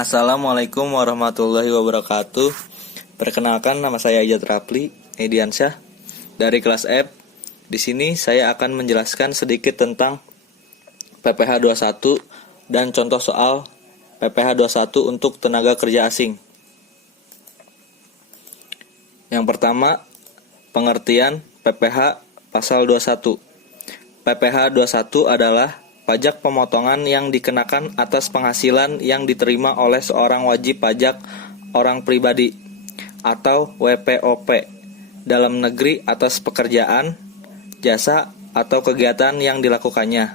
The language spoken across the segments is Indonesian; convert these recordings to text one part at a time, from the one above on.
Assalamualaikum warahmatullahi wabarakatuh. Perkenalkan, nama saya Ajat Rapli Ediansyah dari kelas F. Di sini saya akan menjelaskan sedikit tentang PPh 21 dan contoh soal PPh 21 untuk tenaga kerja asing. Yang pertama, pengertian PPh pasal 21. PPh 21 adalah pajak pemotongan yang dikenakan atas penghasilan yang diterima oleh seorang wajib pajak orang pribadi atau WPOP dalam negeri atas pekerjaan, jasa, atau kegiatan yang dilakukannya.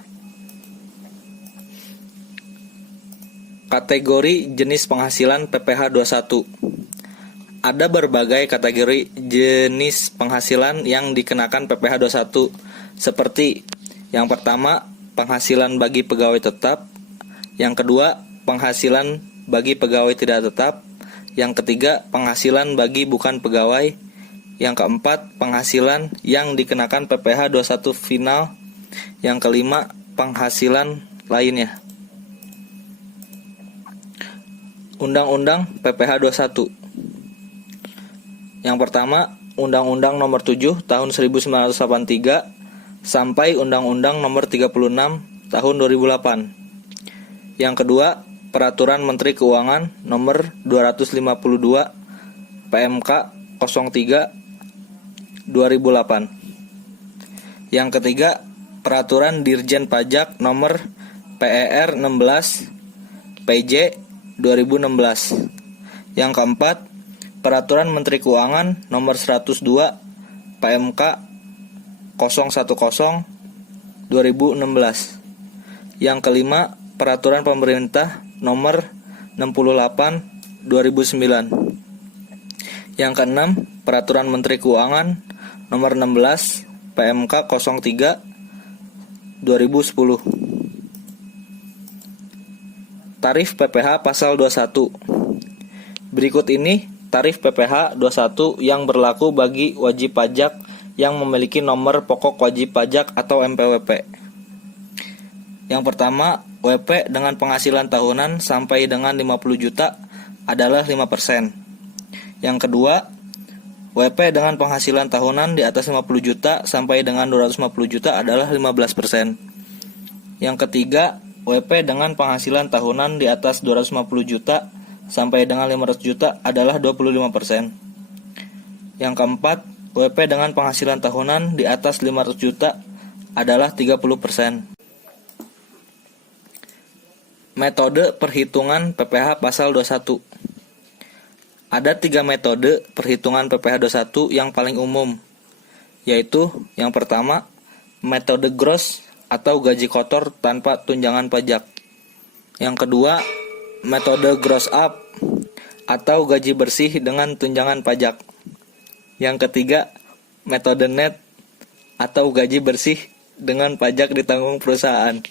Kategori jenis penghasilan PPh 21. Ada berbagai kategori jenis penghasilan yang dikenakan PPh 21, seperti yang pertama, penghasilan bagi pegawai tetap. Yang kedua, penghasilan bagi pegawai tidak tetap. Yang ketiga, penghasilan bagi bukan pegawai. Yang keempat, penghasilan yang dikenakan PPh 21 final. Yang kelima, penghasilan lainnya. Undang-Undang PPh 21. Yang pertama, Undang-Undang Nomor 7 Tahun 1983 sampai Undang-Undang Nomor 36 Tahun 2008. Yang kedua, Peraturan Menteri Keuangan Nomor 252 PMK 03 2008. Yang ketiga, Peraturan Dirjen Pajak Nomor PER 16 PJ 2016. Yang keempat, Peraturan Menteri Keuangan Nomor 102 PMK 010 2016. Yang kelima, Peraturan Pemerintah Nomor 68 2009. Yang keenam, Peraturan Menteri Keuangan Nomor 16 PMK 03 2010. Tarif PPh pasal 21. Berikut ini tarif PPh 21 yang berlaku bagi wajib pajak yang memiliki nomor pokok wajib pajak atau MPWP. Yang pertama, WP dengan penghasilan tahunan sampai dengan 50 juta adalah 5%. Yang kedua, WP dengan penghasilan tahunan di atas 50 juta sampai dengan 250 juta adalah 15%. Yang ketiga, WP dengan penghasilan tahunan di atas 250 juta sampai dengan 500 juta adalah 25%. Yang keempat, WP dengan penghasilan tahunan di atas 500 juta adalah 30%. Metode perhitungan PPh pasal 21. Ada 3 metode perhitungan PPh 21 yang paling umum, yaitu yang pertama, metode gross atau gaji kotor tanpa tunjangan pajak. Yang kedua, metode gross up atau gaji bersih dengan tunjangan pajak. Yang ketiga, metode net atau gaji bersih dengan pajak ditanggung perusahaan.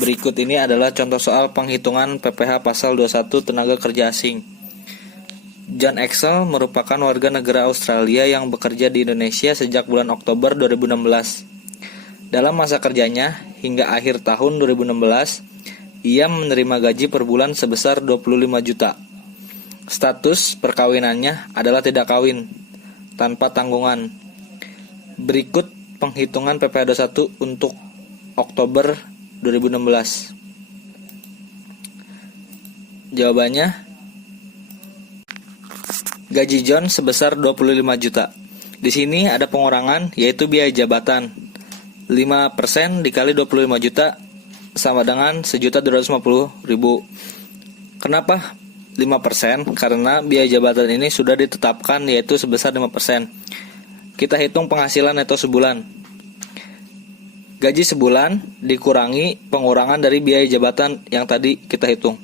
Berikut ini adalah contoh soal penghitungan PPh pasal 21 tenaga kerja asing. John Axel merupakan warga negara Australia yang bekerja di Indonesia sejak bulan Oktober 2016. Dalam masa kerjanya hingga akhir tahun 2016, ia menerima gaji per bulan sebesar 25 juta. Status perkawinannya adalah tidak kawin, tanpa tanggungan. Berikut penghitungan PPh 21 untuk Oktober 2016. Jawabannya, gaji John sebesar 25 juta. Di sini ada pengurangan, yaitu biaya jabatan. 5% dikali 25 juta sama dengan 1.250.000. Kenapa 5%? Karena biaya jabatan ini sudah ditetapkan, yaitu sebesar 5%. Kita hitung penghasilan neto sebulan. Gaji sebulan dikurangi pengurangan dari biaya jabatan yang tadi kita hitung.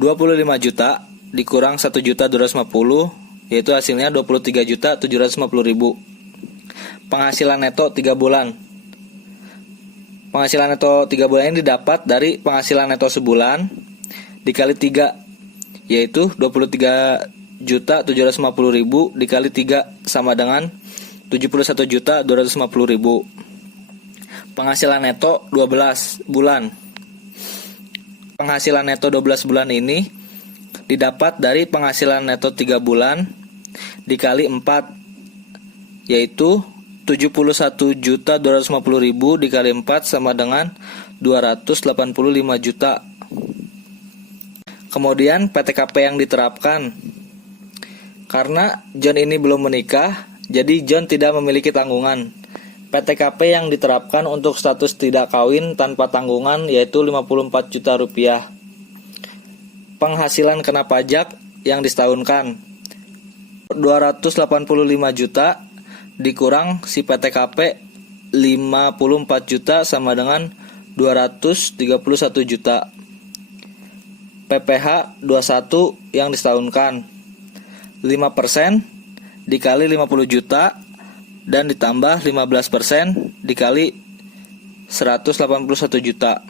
25 juta dikurang 1.250.000, yaitu hasilnya 23.750.000. Penghasilan neto 3 bulan. Penghasilan neto 3 bulan ini didapat dari penghasilan neto sebulan dikali 3, yaitu 23.750.000 dikali 3 sama dengan 71.250.000. Penghasilan neto 12 bulan. Penghasilan neto 12 bulan ini didapat dari penghasilan neto 3 bulan dikali 4, yaitu 71.250.000 dikali 4 sama dengan 285 juta. Kemudian PTKP yang diterapkan. Karena John ini belum menikah, jadi John tidak memiliki tanggungan. PTKP yang diterapkan untuk status tidak kawin tanpa tanggungan yaitu 54 juta rupiah. Penghasilan kena pajak yang disetahunkan 285 juta dikurang si PTKP 54 juta sama dengan 231 juta. PPh 21 yang disetahunkan 5% dikali 50 juta dan ditambah 15% dikali 181 juta.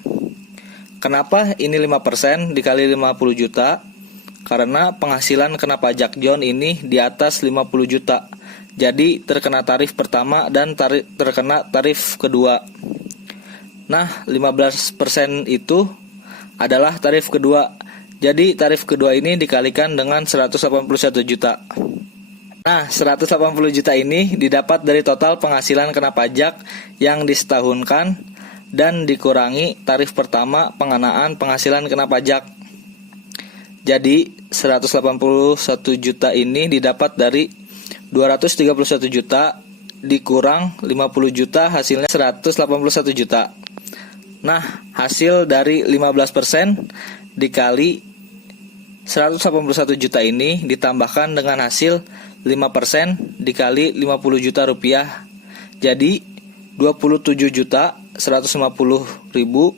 Kenapa ini 5% dikali 50 juta? Karena penghasilan kena pajak John ini di atas 50 juta. Jadi terkena tarif pertama dan terkena tarif kedua. Nah, 15% itu adalah tarif kedua. Jadi tarif kedua ini dikalikan dengan 181 juta. Nah, 180 juta ini didapat dari total penghasilan kena pajak yang disetahunkan dan dikurangi tarif pertama pengenaan penghasilan kena pajak. Jadi, 181 juta ini didapat dari 231 juta dikurang 50 juta hasilnya 181 juta. Nah, hasil dari 15% dikali 181 juta ini ditambahkan dengan hasil 5% dikali 50 juta rupiah. Jadi 27 juta 150 ribu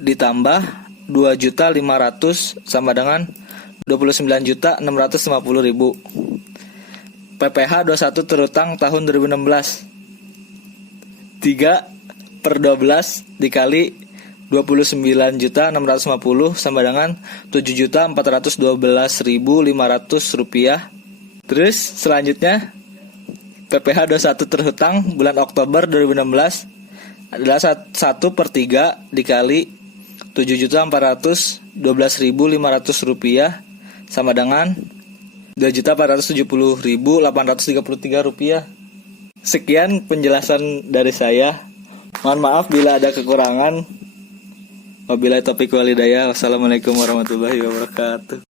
ditambah 2 juta 500 sama dengan 29 juta 650 ribu. PPh 21 terutang tahun 2016 3/12 dikali 29 juta 650 sama dengan 7 juta 412.500 rupiah. Terus selanjutnya PPh 21 terhutang bulan Oktober 2016 adalah 1/3 dikali 7.412.500 rupiah sama dengan 2.470.833 rupiah. Sekian penjelasan dari saya. Mohon maaf bila ada kekurangan. Wabillahi taufiq wal hidayah. Wassalamualaikum warahmatullahi wabarakatuh.